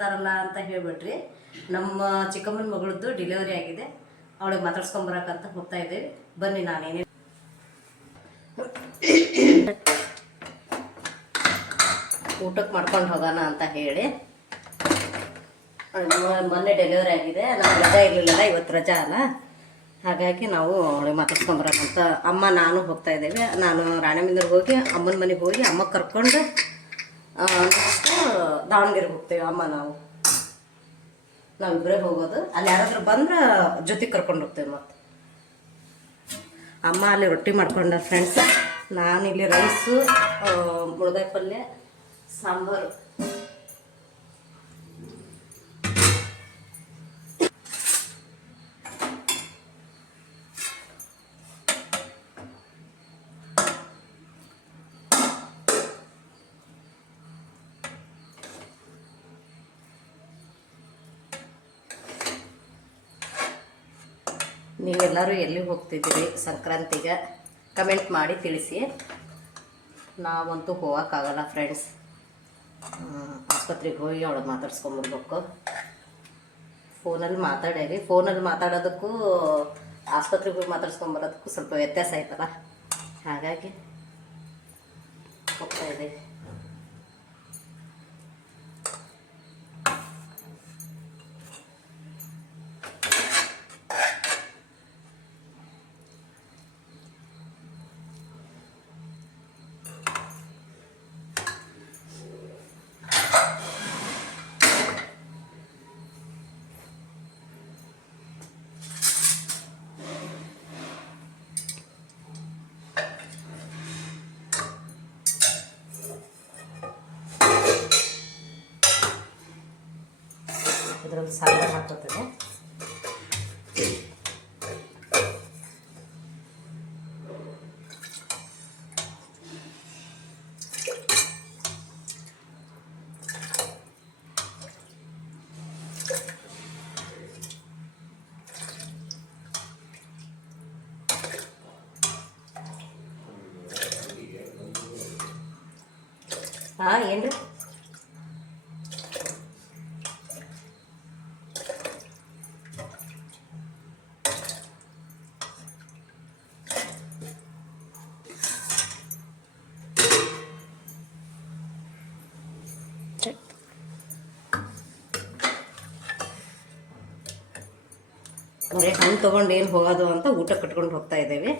ತಾರಲ್ಲ ಅಂತ ಹೇಳ್ಬಿಟ್ರಿ. ನಮ್ಮ ಚಿಕ್ಕಮ್ಮನ ಮಗಳದ್ದು ಡೆಲಿವರಿ ಆಗಿದೆ, ಅವಳಿಗೆ ಮಾತಾಡ್ಸ್ಕೊಂಬರಕ್ಕಂತ ಹೋಗ್ತಾ ಇದ್ದೇವೆ. ಬನ್ನಿ, ನಾನೇನೇ ಊಟಕ್ಕೆ ಮಾಡ್ಕೊಂಡು ಹೋಗೋಣ ಅಂತ ಹೇಳಿ. ಮೊನ್ನೆ ಡೆಲಿವರಿ ಆಗಿದೆ, ನಮ್ಗೆ ರಜಾ ಇರಲಿಲ್ಲ, ಇವತ್ತು ರಜಾ ಅಲ್ಲ. ಹಾಗಾಗಿ ನಾವು ಅವಳಿಗೆ ಮಾತಾಡ್ಸ್ಕೊಂಬರೋಕ್ಕಂತ ಅಮ್ಮ ನಾನು ಹೋಗ್ತಾ ಇದ್ದೇವೆ. ನಾನು ರಾಣೆಬೆನ್ನೂರಿಗೆ ಹೋಗಿ ಅಮ್ಮನ ಮನೆಗೆ ಹೋಗಿ ಅಮ್ಮ ಕರ್ಕೊಂಡು ನೆಕ್ಸ್ಟ್ ದಾವಣಗೆರೆಗೆ ಹೋಗ್ತೇವೆ. ಅಮ್ಮ ನಾವಿಬ್ಬರೇ ಹೋಗೋದು. ಅಲ್ಲಿ ಯಾರಾದ್ರೂ ಬಂದ್ರೆ ಜೊತೆಗೆ ಕರ್ಕೊಂಡು ಹೋಗ್ತೇವೆ. ಮತ್ತು ಅಮ್ಮ ಅಲ್ಲಿ ರೊಟ್ಟಿ ಮಾಡ್ಕೊಂಡ ಫ್ರೆಂಡ್ಸ್, ನಾನಿಲ್ಲಿ ರೈಸು, ಮುಳಗಾಯಿ ಪಲ್ಯ, ಸಾಂಬಾರು. ನೀವೆಲ್ಲರೂ ಎಲ್ಲಿ ಹೋಗ್ತಿದ್ದೀರಿ ಸಂಕ್ರಾಂತಿಗೆ ಕಮೆಂಟ್ ಮಾಡಿ ತಿಳಿಸಿ. ನಾವಂತೂ ಹೋಗೋಕ್ಕಾಗಲ್ಲ ಫ್ರೆಂಡ್ಸ್. ಆಸ್ಪತ್ರೆಗೆ ಹೋಗಿ ಅವಳಿಗೆ ಮಾತಾಡ್ಸ್ಕೊಂಬರ್ಬೇಕು. ಫೋನಲ್ಲಿ ಮಾತಾಡೋದಕ್ಕೂ ಆಸ್ಪತ್ರೆಗೆ ಹೋಗಿ ಮಾತಾಡ್ಸ್ಕೊಂಬರೋದಕ್ಕೂ ಸ್ವಲ್ಪ ವ್ಯತ್ಯಾಸ ಆಯ್ತಲ್ಲ, ಹಾಗಾಗಿ ಹೋಗ್ತಾ ಇದ್ದೀವಿ. ಇದರಲ್ಲಿ ಸಾಂಬಾರು ಹಾಕೋತೇನೆ. ಏನ್ರಿ ಬರೀ ಹಣ್ಣು ತೊಗೊಂಡು ಏನು ಹೋಗೋದು ಅಂತ ಊಟ ಕಟ್ಕೊಂಡು ಹೋಗ್ತಾ ಇದ್ದೇವೆ.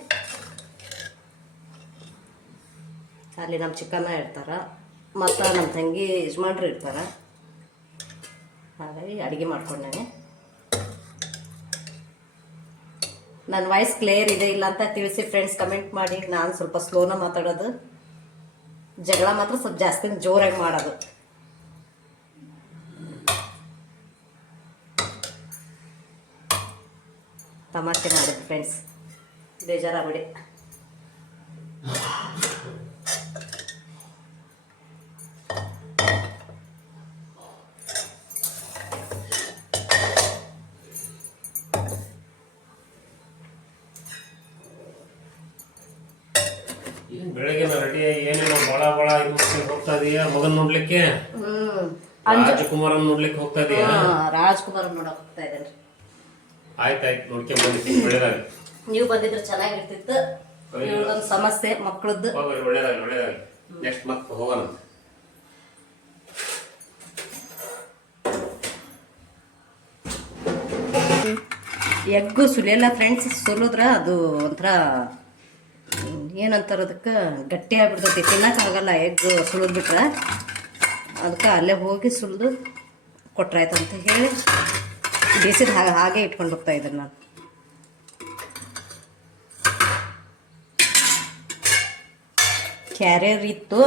ಅಲ್ಲಿ ನಮ್ಮ ಚಿಕ್ಕಣ್ಣ ಇರ್ತಾರೆ, ಮತ್ತು ನಮ್ಮ ತಂಗಿ ಯಜಮಾನ್ರು ಇರ್ತಾರೆ. ಹಾಗಾಗಿ ಅಡುಗೆ ಮಾಡ್ಕೊಂಡೇನೆ. ನನ್ನ ವಾಯ್ಸ್ ಕ್ಲಿಯರ್ ಇದೆ ಇಲ್ಲ ಅಂತ ತಿಳಿಸಿ ಫ್ರೆಂಡ್ಸ್, ಕಮೆಂಟ್ ಮಾಡಿ. ನಾನು ಸ್ವಲ್ಪ ಸ್ಲೋನ ಮಾತಾಡೋದು, ಜಗಳ ಮಾತ್ರ ಸ್ವಲ್ಪ ಜಾಸ್ತಿ ಜೋರಾಗಿ ಮಾಡೋದು. ತಮಾಷೆ ಮಾಡಿದ್ದು ಫ್ರೆಂಡ್ಸ್, ಬೇಜಾರಾಗ್ಬಿಡಿ. ಬೆಳಗ್ಗೆ ರೆಡಿ ಏನೇನೋ ಬಳ ಹೋಗ್ತಾ ಇದೀಯಾ ಮಗನ್ ನೋಡ್ಲಿಕ್ಕೆ? ರಾಜಕುಮಾರನ್ ನೋಡ್ಲಿಕ್ಕೆ ಹೋಗ್ತಾ ಇದೀಯಾ? ರಾಜ್ಕುಮಾರ್ ನೋಡಕ್ ಹೋಗ್ತಾ ಇದ್ದೇನೆ. ಆಯ್ತಾಯ್ತು, ನೋಡ್ಕೊಂಡ್ ಬಂದಿದ್ದೀನಿ. ಒಳ್ಳೇದಾಗಿ ನೀವು ಬಂದಿದ್ರೆ ಚೆನ್ನಾಗಿರ್ತಿತ್ತು. ಒಂದು ಸಮಸ್ಯೆ ಮಕ್ಕಳದ್ದು. ಒಳ್ಳೇದಾಗಿ ನೆಕ್ಸ್ಟ್ ಮತ್ತೆ ಹೋಗೋಣ. Egg ಸುಲಿಯಲ್ಲ friends. ಸುಲಿದ್ರೆ ಅದು ಒಂಥರ ಏನಂತಾರೆ, ಅದಕ್ಕೆ ಗಟ್ಟಿ ಆಗ್ಬಿಡ್ತೈತಿ, ತಿನ್ನೋಕ್ಕಾಗಲ್ಲ ಎಗ್ಗು ಸುಲಿದ್ಬಿಟ್ರೆ. ಅದಕ್ಕೆ ಅಲ್ಲೇ ಹೋಗಿ ಸುಲಿದು ಕೊಟ್ರಾಯ್ತು ಅಂತ ಹೇಳಿ ಬೇಸಿದ ಹಾಗೆ ಇಟ್ಕೊಂಡು ಹೋಗ್ತಾ ಇದ್ದೆ ನಾನು. ಕ್ಯಾರಿಯರ್ ಇತ್ತು,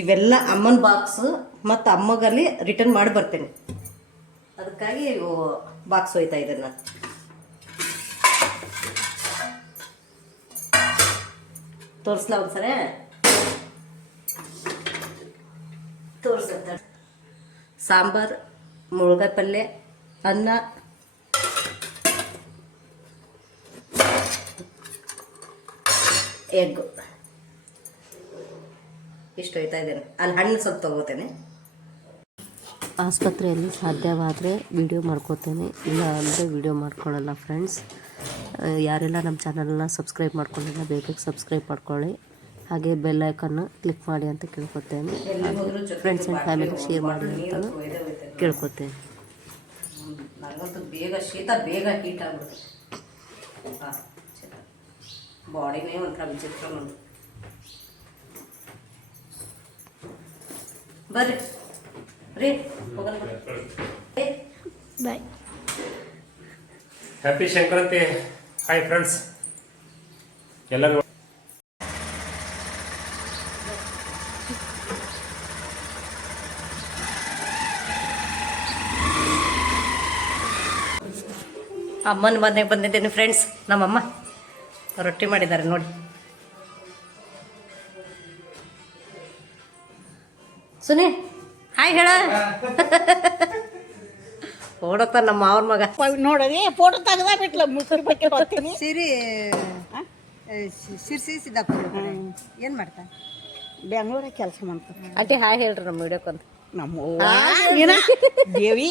ಇವೆಲ್ಲ ಅಮ್ಮನ ಬಾಕ್ಸು, ಮತ್ತು ಅಮ್ಮಗಲ್ಲಿ ರಿಟರ್ನ್ ಮಾಡಿ ಬರ್ತೇನೆ. ಅದಕ್ಕಾಗಿ ಬಾಕ್ಸ್ ಒಯ್ತಾ ಇದ್ದೆ ನಾನು. ತೋರಿಸ್ಲಾ ಒಂದ್ಸರಿ? ತೋರಿಸ್ತಾರೆ. ಸಾಂಬಾರು, ಮುಳಗಾಯಿ ಪಲ್ಯ, ಅನ್ನ, ಎಗ್ಗು ಇಷ್ಟು ಒಯ್ತಾ ಇದ್ದೇನೆ. ಅಲ್ಲಿ ಹಣ್ಣು ಸ್ವಲ್ಪ ತಗೋತೇನೆ. ಆಸ್ಪತ್ರೆಯಲ್ಲಿ ಸಾಧ್ಯವಾದರೆ ವಿಡಿಯೋ ಮಾಡ್ಕೋತೇನೆ, ಇಲ್ಲ ಅಂದರೆ ವಿಡಿಯೋ ಮಾಡ್ಕೊಳ್ಳಲ್ಲ ಫ್ರೆಂಡ್ಸ್. ಯಾರೆಲ್ಲ ನಮ್ಮ ಚಾನಲ್ನ ಸಬ್ಸ್ಕ್ರೈಬ್ ಮಾಡ್ಕೊಂಡಿಲ್ಲ ಬೇಗ ಸಬ್ಸ್ಕ್ರೈಬ್ ಮಾಡ್ಕೊಳ್ಳಿ, ಹಾಗೆ ಬೆಲ್ ಐಕನ್ನು ಕ್ಲಿಕ್ ಮಾಡಿ ಅಂತ ಕೇಳ್ಕೊತೇನೆ. ಫ್ರೆಂಡ್ಸ್ ಆ್ಯಂಡ್ ಫ್ಯಾಮಿಲಿ ಶೇರ್ ಮಾಡಿ ಅಂತಲೂ ಕೇಳ್ಕೊತೇನೆ. ನನಗಂತೂ ಬೇಗ ಶೀತ ಬೇಗ ಹೀಟ್ ಆಗ್ಬಿಡುತ್ತೆ. ಬಾಡಿನೇ ಒಂಥರ ವಿಚಿತ್ರ ನೋಡಿ. ಬರ್ರಿ ರೀ ಹೋಗೋಣ ಬಾಯ್. ಹ್ಯಾಪಿ ಸಂಕ್ರಾಂತಿ. ಹಾಯ್ ಫ್ರೆಂಡ್ಸ್ ಎಲ್ಲರಿಗೂ. ಅಮ್ಮನ ಮನೆಗೆ ಬಂದಿದ್ದೀನಿ ಫ್ರೆಂಡ್ಸ್. ನಮ್ಮಮ್ಮ ರೊಟ್ಟಿ ಮಾಡಿದ್ದಾರೆ ನೋಡಿ. ಸುನಿ ಹಾಯ್ ಹೇಳ. ಓಡೋಗ್ತಾನೆ ನಮ್ಮ ಅವ್ರ ಮಗ. ನೋಡೋದೇ ಫೋಟೋ ತೆಗ್ದ ಬಿಟ್ಲ ಮುಸುರು ಬಗ್ಗೆ ಹೋಗ್ತೀನಿ. ಸಿರಿ ಸಿರ್ಸಿ ಸಿದ್ದಾಪುರ ಏನು ಮಾಡ್ತಾ? ಬೆಂಗಳೂರಾಗ ಕೆಲಸ ಮಾಡ್ತಾರೆ. ಆಂಟಿ ಹಾಯ್ ಹೇಳ್ರಿ ನಮ್ಮ ವಿಡಿಯೋಕ್ಕಂತ. ನಮ್ಮ ಏನ ದೇವಿ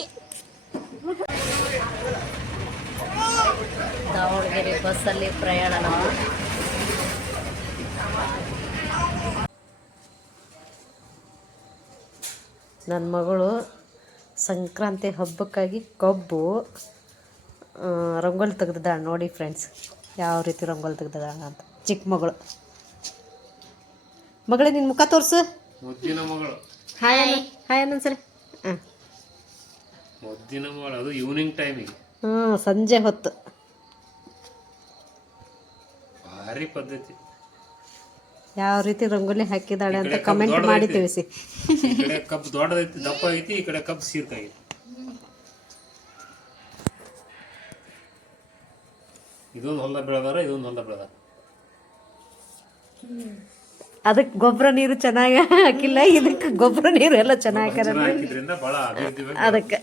ದಾವಣಗೆರೆ ಬಸ್ಸಲ್ಲಿ ಪ್ರಯಾಣ ನಾವು. ನನ್ನ ಮಗಳು ಸಂಕ್ರಾಂತಿ ಹಬ್ಬಕ್ಕಾಗಿ ಕಬ್ಬು ರಂಗೋಲಿ ತೆಗ್ದಿದ್ದಾಳೆ ನೋಡಿ ಫ್ರೆಂಡ್ಸ್. ಯಾವ ರೀತಿ ರಂಗೋಲಿ ತೆಗ್ದಿದ್ದಾಳೆ ಅಂತ. ಚಿಕ್ಕ ಮಗಳು. ಮಗಳೇ ನಿನ್ನ ಮುಖ ತೋರಿಸು. ಮುದ್ದಿನ ಮಗಳು. ಹಾಯ್ ಹಾಯ್ ಅನ್ನೊಂದ್ಸರಿ. ಹಾಂ ಮುದ್ದಿನ ಮಗಳು. ಅದು ಈವ್ನಿಂಗ್ ಟೈಮಿಗೆ. ಸಂಜೆ ಹೊತ್ತು. ಭಾರಿ ಪದ್ಧತಿ. ಯಾವ ರೀತಿ ರಂಗೋಲಿ ಹಾಕಿದ್ದಾಳೆ ಅಂತ ಕಮೆಂಟ್ ಮಾಡಿ ತಿಳಿಸಿ. ಈ ಕಡೆ ಕಬ್ಬು ದೊಡ್ಡದೈತಿ, ದಪ್ಪ ಐತಿ, ಈ ಕಡೆ ಕಬ್ಬು ಸೀರ್ಕಾಗೈತಿ. ಇದೊಂದು ಹೊಲ ಬೆಳೆದಾರ, ಇದೊಂದು ಹೊಲ ಬೆಳೆದಾರ. ಅದಕ್ಕೆ ಗೊಬ್ಬರ ನೀರು ಚೆನ್ನಾಗಿ ಹಾಕಿಲ್ಲ, ಇದಕ್ಕೆ ಗೊಬ್ಬರ ನೀರು ಎಲ್ಲ ಚೆನ್ನಾಗಿ ಹಾಕಿದ್ರೆ ಹಾಕಿದ್ರಿಂದ ಬಹಳ ಅಭಿವೃದ್ಧಿ ಅದಕ್ಕೆ